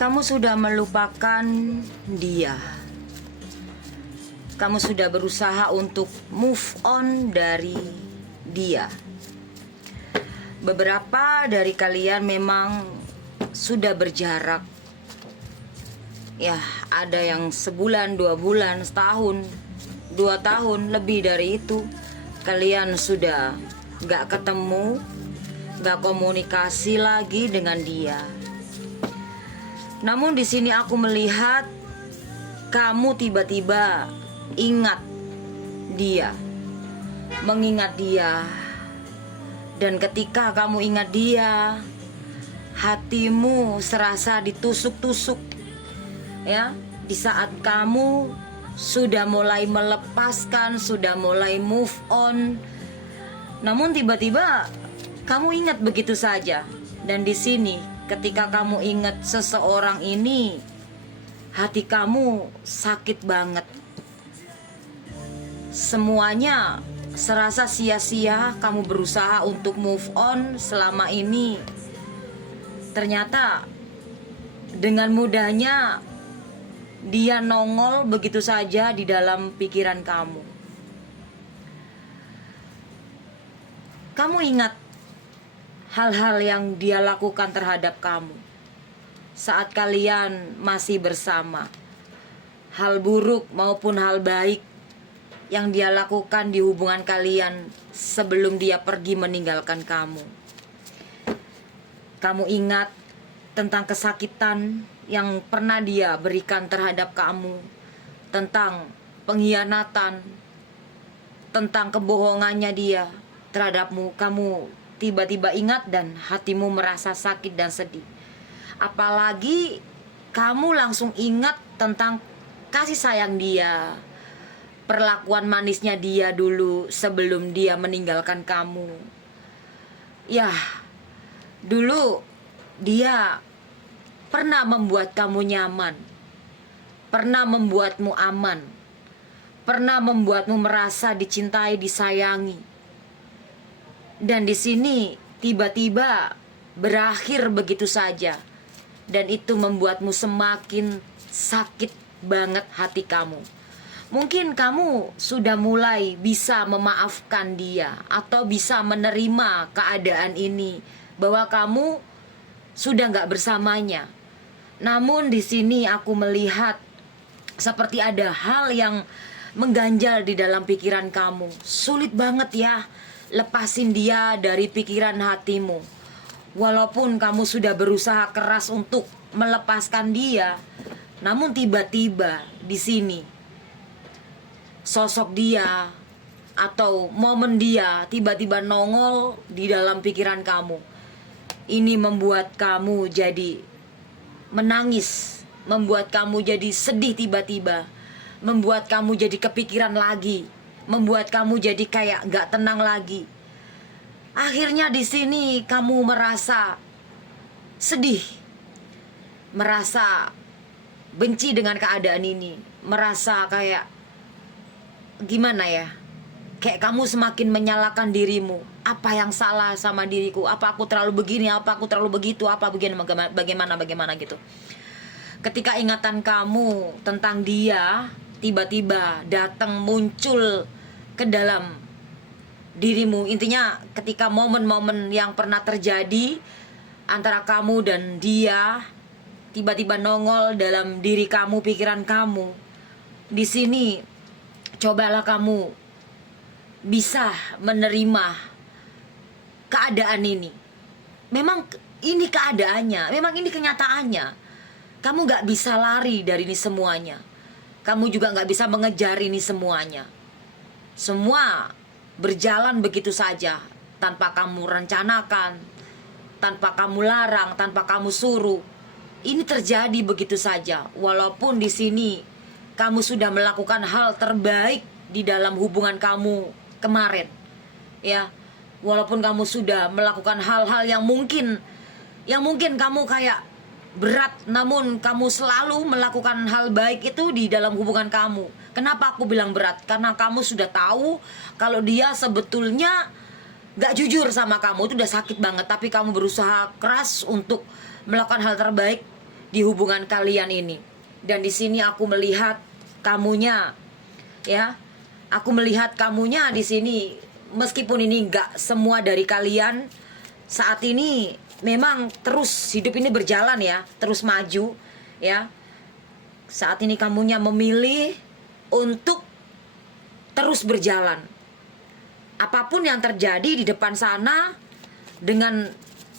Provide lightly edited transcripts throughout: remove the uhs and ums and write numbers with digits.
Kamu sudah melupakan dia. Kamu sudah berusaha untuk move on dari dia. Beberapa dari kalian memang sudah berjarak. Ya, ada yang sebulan, 2 bulan, setahun, 2 tahun, lebih dari itu. Kalian sudah gak ketemu, gak komunikasi lagi dengan dia. Namun di sini aku melihat kamu tiba-tiba ingat dia, mengingat dia. Dan ketika kamu ingat dia, hatimu serasa ditusuk-tusuk. Ya, di saat kamu sudah mulai melepaskan, sudah mulai move on, namun tiba-tiba kamu ingat begitu saja. Dan di sini ketika kamu ingat seseorang ini, hati kamu sakit banget. Semuanya serasa sia-sia. Kamu berusaha untuk move on selama ini. Ternyata dengan mudahnya dia nongol begitu saja di dalam pikiran kamu. Kamu ingat hal-hal yang dia lakukan terhadap kamu saat kalian masih bersama. Hal buruk maupun hal baik yang dia lakukan di hubungan kalian sebelum dia pergi meninggalkan kamu. Kamu ingat tentang kesakitan yang pernah dia berikan terhadap kamu, tentang pengkhianatan, tentang kebohongannya dia terhadapmu. Kamu tiba-tiba ingat dan hatimu merasa sakit dan sedih. Apalagi kamu langsung ingat tentang kasih sayang dia, perlakuan manisnya dia dulu sebelum dia meninggalkan kamu. Ya, dulu dia pernah membuat kamu nyaman, pernah membuatmu aman, pernah membuatmu merasa dicintai, disayangi. Dan di sini tiba-tiba berakhir begitu saja. Dan itu membuatmu semakin sakit banget hati kamu. Mungkin kamu sudah mulai bisa memaafkan dia atau bisa menerima keadaan ini, bahwa kamu sudah gak bersamanya. Namun di sini aku melihat seperti ada hal yang mengganjal di dalam pikiran kamu. Sulit banget ya lepasin dia dari pikiran hatimu. Walaupun kamu sudah berusaha keras untuk melepaskan dia, namun tiba-tiba di sini sosok dia atau momen dia tiba-tiba nongol di dalam pikiran kamu. Ini membuat kamu jadi menangis, membuat kamu jadi sedih tiba-tiba, membuat kamu jadi kepikiran lagi, membuat kamu jadi kayak gak tenang lagi. Akhirnya di sini kamu merasa sedih, merasa benci dengan keadaan ini, merasa kayak gimana ya, kayak kamu semakin menyalahkan dirimu. Apa yang salah sama diriku? Apa aku terlalu begini? Apa aku terlalu begitu? Apa bagaimana gitu. Ketika ingatan kamu tentang dia tiba-tiba datang muncul ke dalam dirimu. Intinya ketika momen-momen yang pernah terjadi antara kamu dan dia tiba-tiba nongol dalam diri kamu, pikiran kamu. Di sini cobalah kamu bisa menerima keadaan ini. Memang ini keadaannya, memang ini kenyataannya. Kamu gak bisa lari dari ini semuanya. Kamu juga gak bisa mengejar ini semuanya. Semua berjalan begitu saja, tanpa kamu rencanakan, tanpa kamu larang, tanpa kamu suruh. Ini terjadi begitu saja. Walaupun di sini kamu sudah melakukan hal terbaik di dalam hubungan kamu kemarin, ya. Walaupun kamu sudah melakukan hal-hal yang mungkin kamu kayak berat, namun kamu selalu melakukan hal baik itu di dalam hubungan kamu. Kenapa aku bilang berat? Karena kamu sudah tahu kalau dia sebetulnya gak jujur sama kamu. Itu udah sakit banget, tapi kamu berusaha keras untuk melakukan hal terbaik di hubungan kalian ini. Dan di sini aku melihat kamunya, ya. Aku melihat kamunya di sini, meskipun ini enggak semua dari kalian saat ini, memang terus hidup ini berjalan ya, terus maju, ya. Saat ini kamunya memilih untuk terus berjalan. Apapun yang terjadi di depan sana, dengan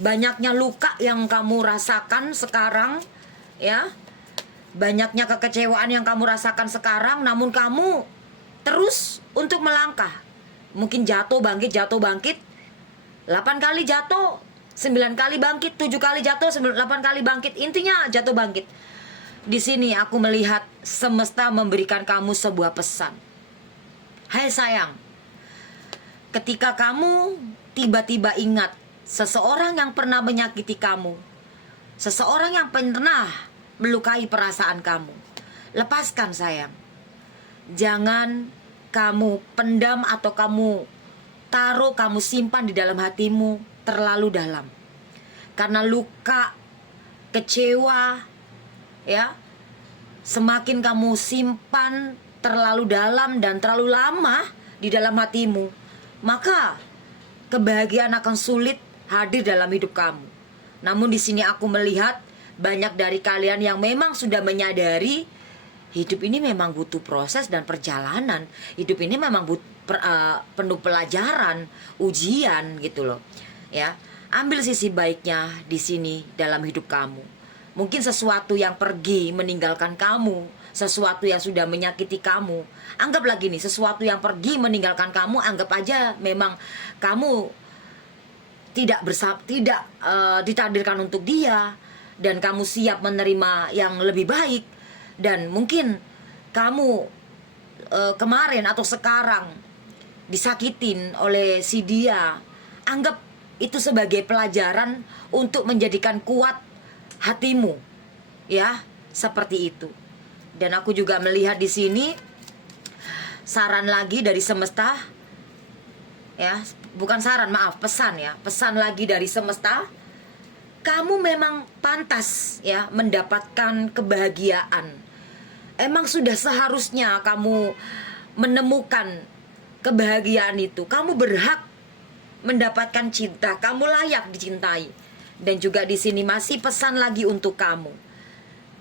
banyaknya luka yang kamu rasakan sekarang, ya, banyaknya kekecewaan yang kamu rasakan sekarang, namun kamu terus untuk melangkah. Mungkin jatuh bangkit, 8 kali jatuh, 9 kali bangkit, 7 kali jatuh, 8 kali bangkit. Intinya jatuh bangkit. Di sini aku melihat semesta memberikan kamu sebuah pesan. Hai sayang, ketika kamu tiba-tiba ingat seseorang yang pernah menyakiti kamu, seseorang yang pernah melukai perasaan kamu, lepaskan sayang. Jangan kamu pendam atau kamu taruh, kamu simpan di dalam hatimu terlalu dalam. Karena luka, kecewa, ya, semakin kamu simpan terlalu dalam dan terlalu lama di dalam hatimu, maka kebahagiaan akan sulit hadir dalam hidup kamu. Namun di sini aku melihat banyak dari kalian yang memang sudah menyadari hidup ini memang butuh proses dan perjalanan. Hidup ini memang penuh pelajaran, ujian gitu loh. Ya, ambil sisi baiknya di sini dalam hidup kamu. Mungkin sesuatu yang pergi meninggalkan kamu, sesuatu yang sudah menyakiti kamu. Anggap lagi nih, sesuatu yang pergi meninggalkan kamu, anggap aja memang kamu tidak ditakdirkan untuk dia, dan kamu siap menerima yang lebih baik. Dan mungkin kamu kemarin atau sekarang disakitin oleh si dia. Anggap itu sebagai pelajaran untuk menjadikan kuat hatimu, ya, seperti itu. Dan aku juga melihat di sini saran lagi dari semesta, ya, bukan saran, maaf, pesan ya, pesan lagi dari semesta. Kamu memang pantas ya mendapatkan kebahagiaan. Emang sudah seharusnya kamu menemukan kebahagiaan itu. Kamu berhak mendapatkan cinta, kamu layak dicintai. Dan juga di sini masih pesan lagi untuk kamu.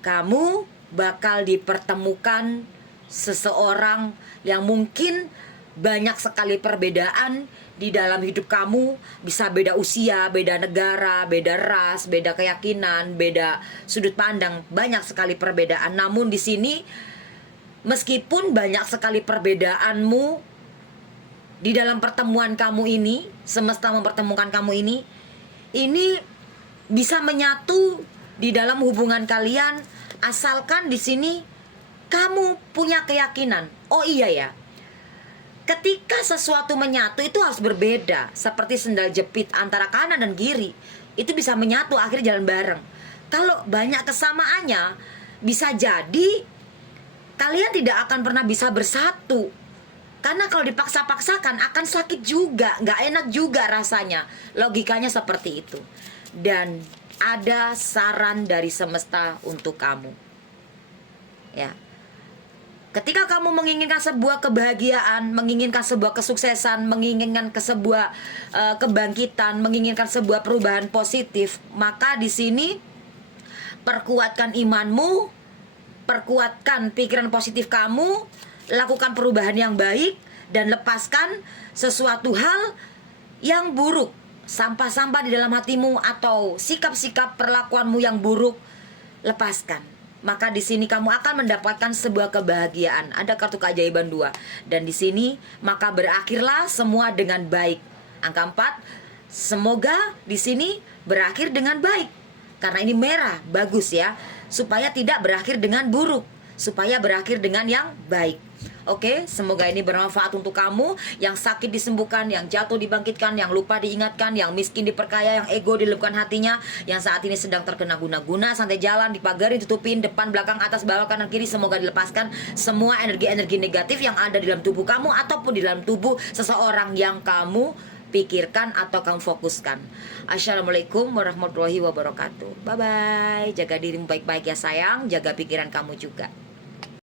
Kamu bakal dipertemukan seseorang yang mungkin banyak sekali perbedaan di dalam hidup kamu. Bisa beda usia, beda negara, beda ras, beda keyakinan, beda sudut pandang, banyak sekali perbedaan. Namun di sini meskipun banyak sekali perbedaanmu di dalam pertemuan kamu ini, semesta mempertemukan kamu ini bisa menyatu di dalam hubungan kalian, asalkan di sini kamu punya keyakinan. Oh iya ya, ketika sesuatu menyatu itu harus berbeda. Seperti sendal jepit antara kanan dan kiri, itu bisa menyatu, akhirnya jalan bareng. Kalau banyak kesamaannya, bisa jadi kalian tidak akan pernah bisa bersatu. Karena kalau dipaksa-paksakan akan sakit juga, gak enak juga rasanya. Logikanya seperti itu. Dan ada saran dari semesta untuk kamu, ya. Ketika kamu menginginkan sebuah kebahagiaan, menginginkan sebuah kesuksesan, menginginkan sebuah kebangkitan, menginginkan sebuah perubahan positif, maka di sini perkuatkan imanmu, perkuatkan pikiran positif kamu, lakukan perubahan yang baik, dan lepaskan sesuatu hal yang buruk, sampah-sampah di dalam hatimu atau sikap-sikap perlakuanmu yang buruk, lepaskan. Maka di sini kamu akan mendapatkan sebuah kebahagiaan. Ada kartu keajaiban 2. Dan di sini maka berakhirlah semua dengan baik. Angka 4. Semoga di sini berakhir dengan baik. Karena ini merah, bagus ya. Supaya tidak berakhir dengan buruk, supaya berakhir dengan yang baik. Oke, semoga ini bermanfaat untuk kamu. Yang sakit disembuhkan, yang jatuh dibangkitkan, yang lupa diingatkan, yang miskin diperkaya, yang ego dilebupkan hatinya, yang saat ini sedang terkena guna-guna, santai jalan, dipagarin, tutupin, depan, belakang, atas, bawah, kanan, kiri. Semoga dilepaskan semua energi-energi negatif yang ada di dalam tubuh kamu ataupun di dalam tubuh seseorang yang kamu pikirkan atau kamu fokuskan. Assalamualaikum warahmatullahi wabarakatuh. Bye bye. Jaga dirimu baik-baik ya sayang. Jaga pikiran kamu juga.